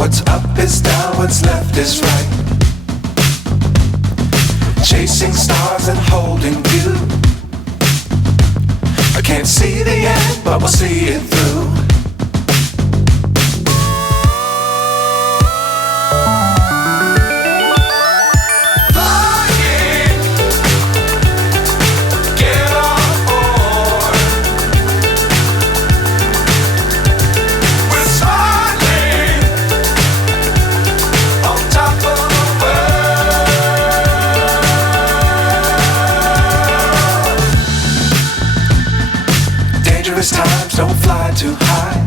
What's up is down, what's left is right. Chasing stars and holding you. I can't see the end, but we'll see it through. Times don't fly too high.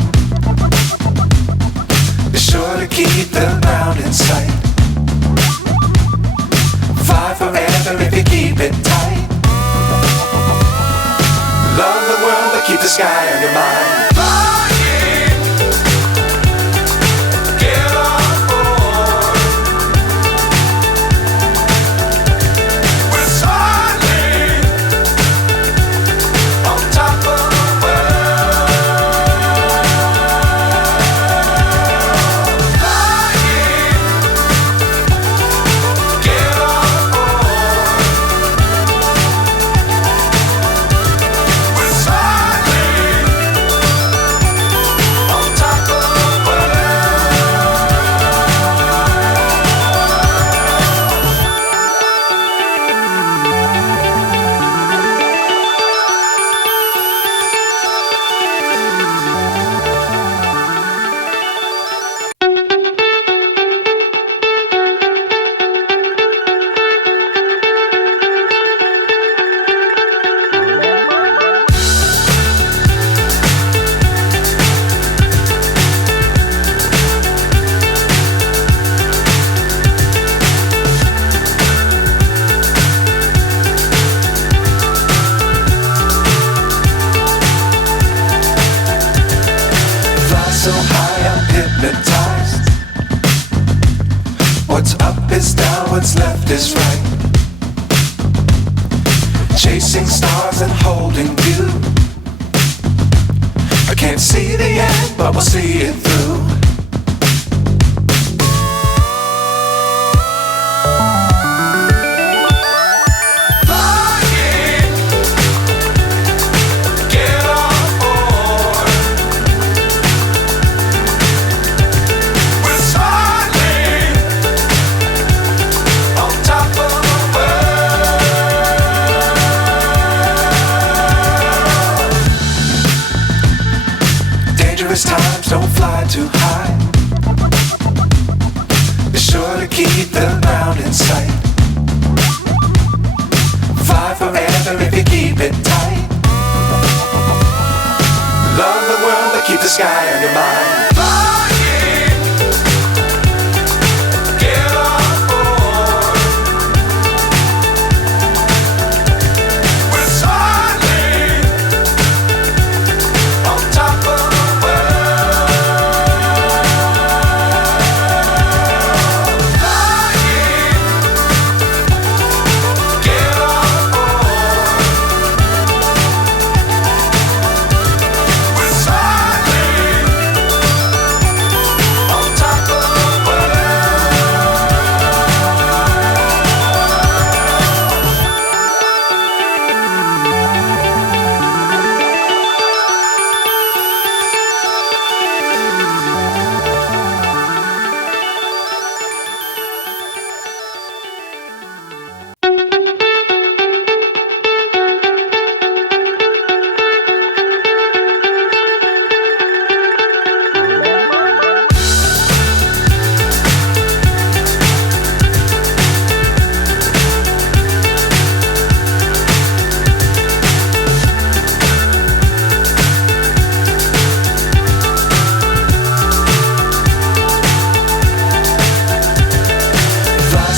Be sure to keep the ground in sight. Fly forever if you keep it tight. Love the world but keep the sky on your mind. So high I'm hypnotized. What's up is down, what's left is right. Chasing stars and holding you. I can't see the end, but we'll see it through. Times don't fly too high. Be sure to keep the ground in sight. Fly forever if you keep it tight. Love the world but keep the sky on your mind.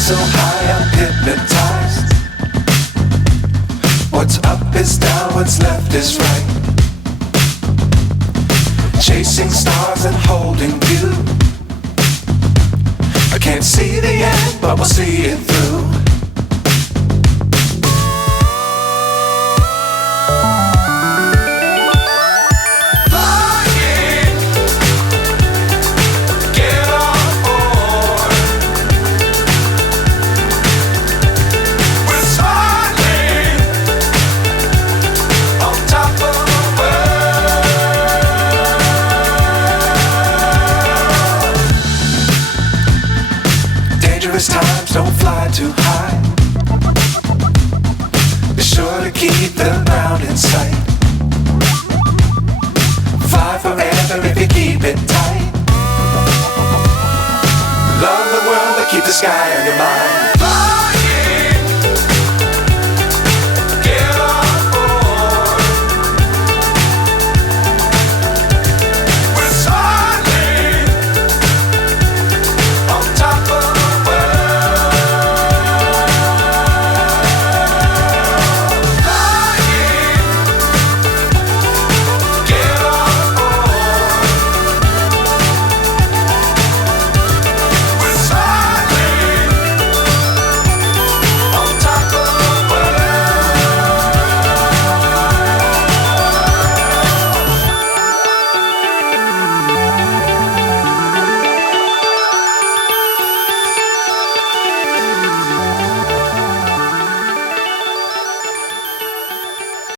So high I'm hypnotized. What's up is down, what's left is right. Chasing stars and holding you. I can't see the end, but we'll see it through. Flying, get on too high. Be sure to keep the ground in sight. Fly forever if you keep it tight. Love the world but keep the sky